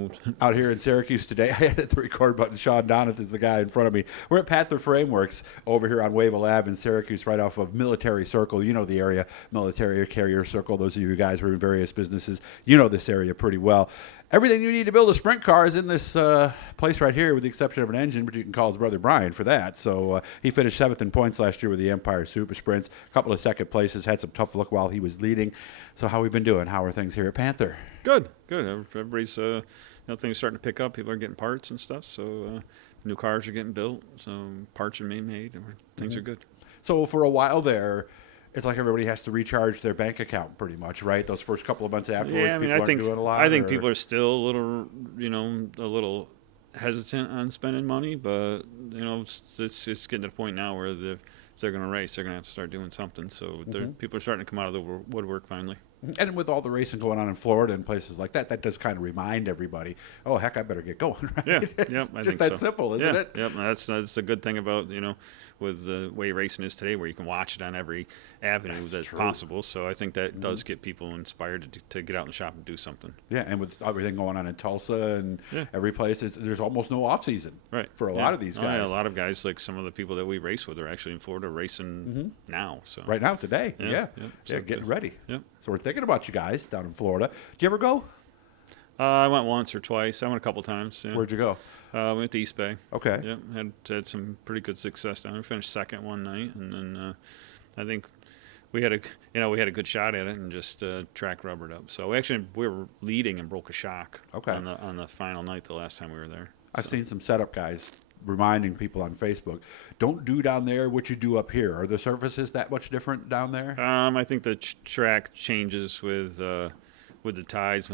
moved. Out here in Syracuse today, I hit the record button. Shawn Donith is the guy in front of me. We're at Panther Frameworks over here on Wavell Ave in Syracuse, right off of Military Circle. You know the area, Military Carrier Circle. Those of you guys who are in various businesses, you know this area pretty well. Everything you need to build a sprint car is in this place right here, with the exception of an engine, but you can call his brother Brian for that. So he finished 7th in points last year with the Empire Super Sprints. A couple of second places, had some tough luck while he was leading. So how we been doing? How are things here at Panther? Good. Everybody's, things are starting to pick up. People are getting parts and stuff. So new cars are getting built. So parts are being made. And things are good. So for a while there, it's like everybody has to recharge their bank account pretty much, right? Those first couple of months afterwards, Yeah, I mean, people aren't doing a lot. I think people are still a little hesitant on spending money, but it's getting to the point now where if they're going to race, they're going to have to start doing something. So people are starting to come out of the woodwork finally. And with all the racing going on in Florida and places like that, that does kind of remind everybody, oh, heck, I better get going, right? Yeah, I think that simple, isn't it? Yep, that's a good thing about, with the way racing is today, where you can watch it on every avenue that's possible. So I think that does get people inspired to get out in the shop and do something. Yeah, and with everything going on in Tulsa and every place, there's almost no off season for a lot of these guys. A lot of guys, like some of the people that we race with, are actually in Florida racing now. So right now, today, so getting ready. Yep. So we're thinking about you guys down in Florida. Did you ever go? I went once or twice. I went a couple times. Yeah. Where'd you go? We went to East Bay. Okay. Yeah, had some pretty good success down there. Finished second one night, and then I think we had a good shot at it, and just track rubbered up. So we were leading and broke a shock. Okay. On the final night the last time we were there. I've seen some setup guys reminding people on Facebook, don't do down there what you do up here. Are the surfaces that much different down there? I think the track changes with the tides.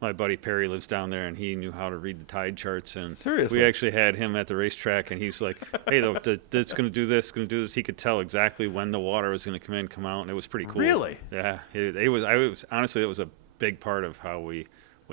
My buddy Perry lives down there, and he knew how to read the tide charts. And seriously, we actually had him at the racetrack, and he's like, "Hey, it's going to do this, going to do this." He could tell exactly when the water was going to come in, come out, and it was pretty cool. Really? Yeah. It was honestly, it was a big part of how we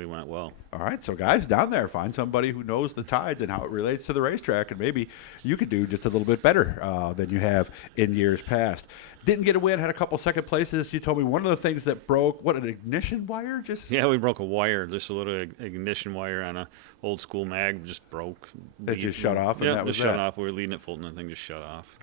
went well. All right, so guys down there, find somebody who knows the tides and how it relates to the racetrack, and maybe you could do just a little bit better than you have in years past. Didn't get a win, had a couple second places. You told me one of the things that broke, an ignition wire? Yeah, we broke a wire, just a little ignition wire on a old school mag, just broke. It just shut off? Yeah, it shut off. We were leading at Fulton, and the thing just shut off.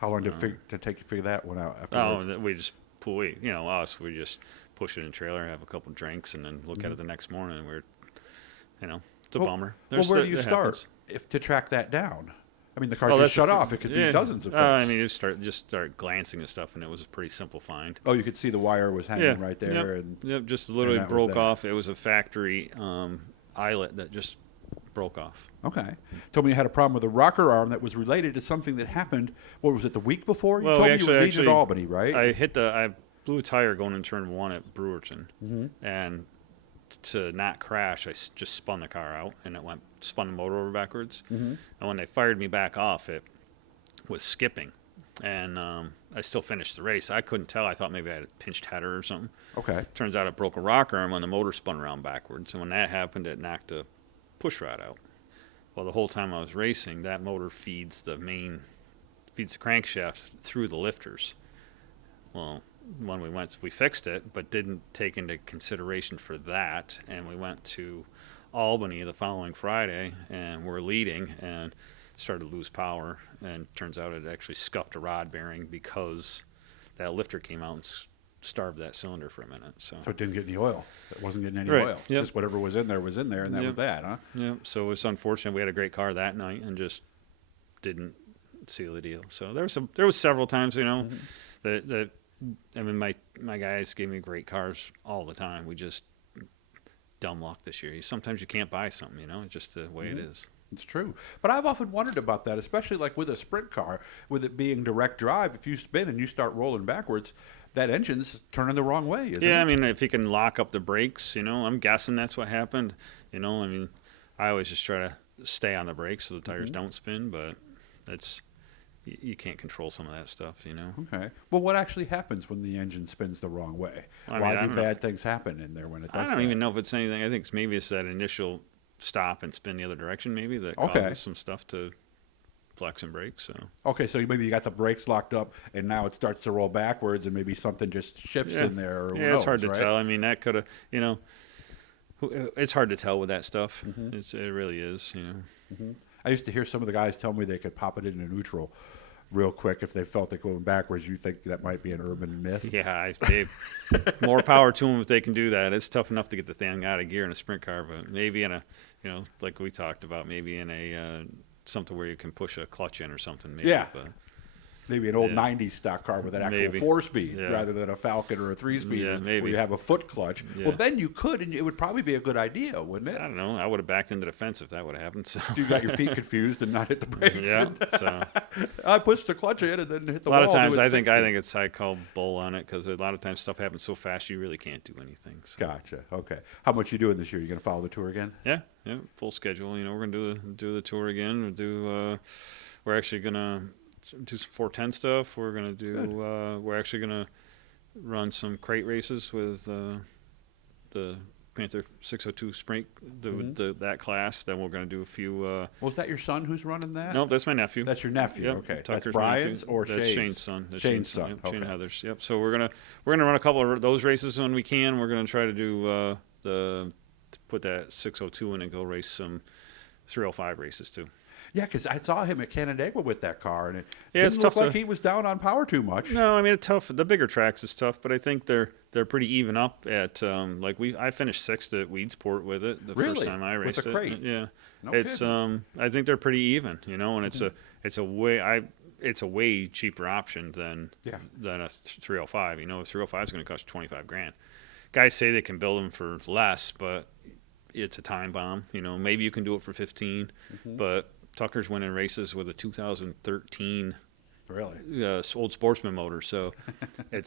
How long did it take you to figure that one out afterwards? We just we just push it in a trailer, have a couple drinks, and then look at it the next morning, and it's a bummer. Where do you start to track that down? I mean, the car just shut off. It could be dozens of things. You start glancing at stuff, and it was a pretty simple find. Oh, you could see the wire was hanging right there. Yep, just literally broke off. It was a factory eyelet that just broke off. Okay. Told me you had a problem with a rocker arm that was related to something that happened, what was it, the week before? You told me you were leading at Albany, right? I blew a tire going in turn 1 at Brewerton, and to not crash, I just spun the car out, and it spun the motor over backwards. And when they fired me back off, it was skipping, and I still finished the race. I couldn't tell. I thought maybe I had a pinched header or something. Okay. Turns out it broke a rocker arm when the motor spun around backwards, and when that happened, it knocked a push rod out. Well, the whole time I was racing, that motor feeds the crankshaft through the lifters. Well, when we fixed it, but didn't take into consideration for that, and we went to Albany the following Friday, and we're leading, and started to lose power, and turns out it actually scuffed a rod bearing because that lifter came out and starved that cylinder for a minute. So it didn't get any oil. It wasn't getting any oil. Yep. Just whatever was in there, and that was that, huh? Yeah. So it's unfortunate. We had a great car that night and just didn't seal the deal. So there was several times, that I mean, my guys gave me great cars all the time. We just dumb luck this year. Sometimes you can't buy something, it's just the way it is. It's true. But I've often wondered about that, especially like with a sprint car, with it being direct drive. If you spin and you start rolling backwards, that engine's turning the wrong way, isn't it? Yeah, I mean, if you can lock up the brakes, I'm guessing that's what happened. I mean, I always just try to stay on the brakes so the tires don't spin, but you can't control some of that stuff, Okay. Well, what actually happens when the engine spins the wrong way? Why do bad things happen in there when it does I don't even know if it's anything. I think maybe it's that initial stop and spin the other direction, maybe, that causes some stuff to flex and brake. So okay, so maybe you got the brakes locked up, and now it starts to roll backwards, and maybe something just shifts in there. Or it's hard to tell. I mean, that could have, It's hard to tell with that stuff. It really is, you know. I used to hear some of the guys tell me they could pop it into neutral real quick if they felt like going backwards. You think that might be an urban myth? Yeah, more power to them if they can do that. It's tough enough to get the thing out of gear in a sprint car, but maybe in a, you know, like we talked about, maybe in a something where you can push a clutch in or something. Maybe, Yeah. But, Maybe an old 90s stock car with an actual Maybe. 4-speed Yeah. rather than a Falcon or a 3-speed Yeah, where maybe. you have a foot clutch. Yeah. Well, then you could, and it would probably be a good idea, wouldn't it? I don't know. I would have backed into the fence if that would have happened. So You got your feet confused and not hit the brakes. yeah. So I pushed the clutch in and then hit the a wall. lot of times doing I think 60. it's I call bull on it because a lot of times stuff happens so fast you really can't do anything. So. Gotcha. Okay. How much you doing this year? You going to follow the tour again? Yeah, full schedule. You know, we're gonna do the tour again. We'll do. We're actually gonna do some 410 stuff. We're gonna do. We're actually gonna run some crate races with the Panther 602 Sprint, that class. Then we're gonna do a few. Was that your son who's running that? Nope, that's my nephew. That's your nephew. Yep, Okay. Tucker's That's my Brian's nephew. or That's Shane's? Shane's son. That's Shane's son. Yep, Okay. Shane Heather's. Yep. So we're gonna run a couple of those races when we can. We're gonna try to do put that 602 in and go race some 305 races too. Yeah, because I saw him at Canandaigua with that car, and it Yeah, it's didn't look tough like to- he was down on power too much. No, I mean it's tough. The bigger tracks is tough, but I think they're pretty even up at I finished 6th at Weedsport with it the Really? first time I With raced the it. crate? Yeah, No it's kidding. I think they're pretty even, you know, and it's a way cheaper option than Yeah. a 305. You know, a 305 is going to cost you $25,000. Guys say they can build them for less, but it's a time bomb. You know, maybe you can do it for 15, but Tucker's winning races with a 2013 Really? old sportsman motor, so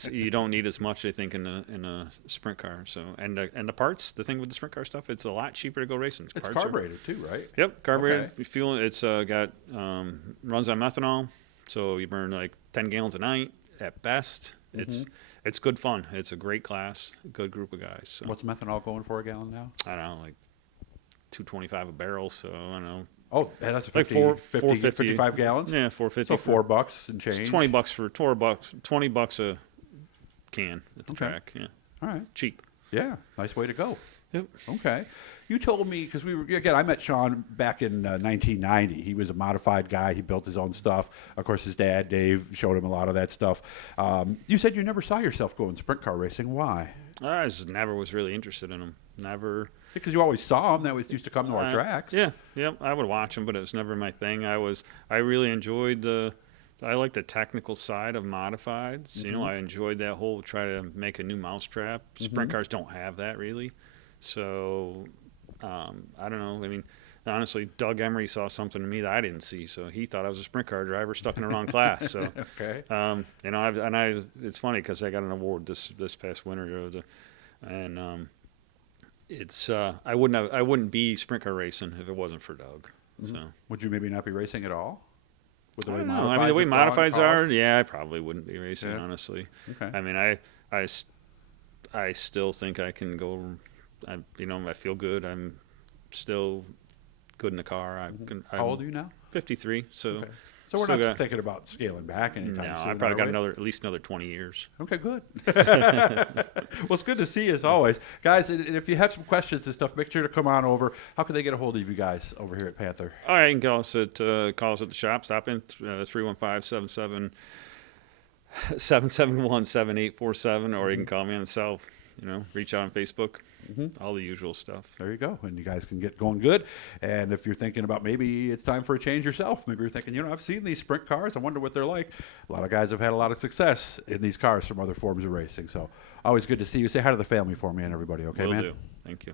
you don't need as much, I think, in a sprint car. So and the parts, the thing with the sprint car stuff, it's a lot cheaper to go racing. It's Parts are- carbureted too, right? Yep, carbureted. Okay. Fuel. It's got runs on methanol, so you burn like 10 gallons a night at best. It's good fun. It's a great class, good group of guys. So What's methanol going for a gallon now? I don't know, like $2.25 a barrel. So I don't know. Oh, yeah, that's a Like 50, 55 gallons? Yeah, $4.50. So $4 and change. It's $20 for $20 a can at the Okay. track. Yeah, All right. cheap. Yeah, nice way to go. Yep. Okay. You told me, because I met Shawn back in 1990. He was a modified guy. He built his own stuff. Of course, his dad, Dave, showed him a lot of that stuff. You said you never saw yourself going sprint car racing. Why? I just never was really interested in them. Never. Because you always saw him. That was used to come to our tracks. Yeah, I would watch them, but it was never my thing. I really enjoyed I like the technical side of modifieds. You know, I enjoyed that whole try to make a new mousetrap. Sprint cars don't have that really, so I don't know. I mean, honestly, Doug Emery saw something in me that I didn't see, so he thought I was a sprint car driver stuck in the wrong class. So, Okay. you know, it's funny because I got an award this past winter, it's I wouldn't be sprint car racing if it wasn't for Doug. So Would you maybe not be racing at all? With the I way don't know. I mean, the way have gone, modifieds cost? are, yeah, I probably wouldn't be racing, Yeah. honestly. Okay. I mean, I still think I can go. I feel good. I'm still good in the car. How old are you now? 53. So. Okay. So we're still not got- thinking about scaling back anytime No, soon. I probably are got we? at least another 20 years. Okay, good. Well, it's good to see you as always. Guys, and if you have some questions and stuff, make sure to come on over. How can they get a hold of you guys over here at Panther? All right, you can call us at the shop. Stop in 315-771-7847, or you can call me on the cell. You know, reach out on Facebook. All the usual stuff. There you go. And you guys can get going good. And if you're thinking about maybe it's time for a change yourself, maybe you're thinking, I've seen these sprint cars. I wonder what they're like. A lot of guys have had a lot of success in these cars from other forms of racing. So always good to see you. Say hi to the family for me and everybody, okay, Will man? do. Thank you.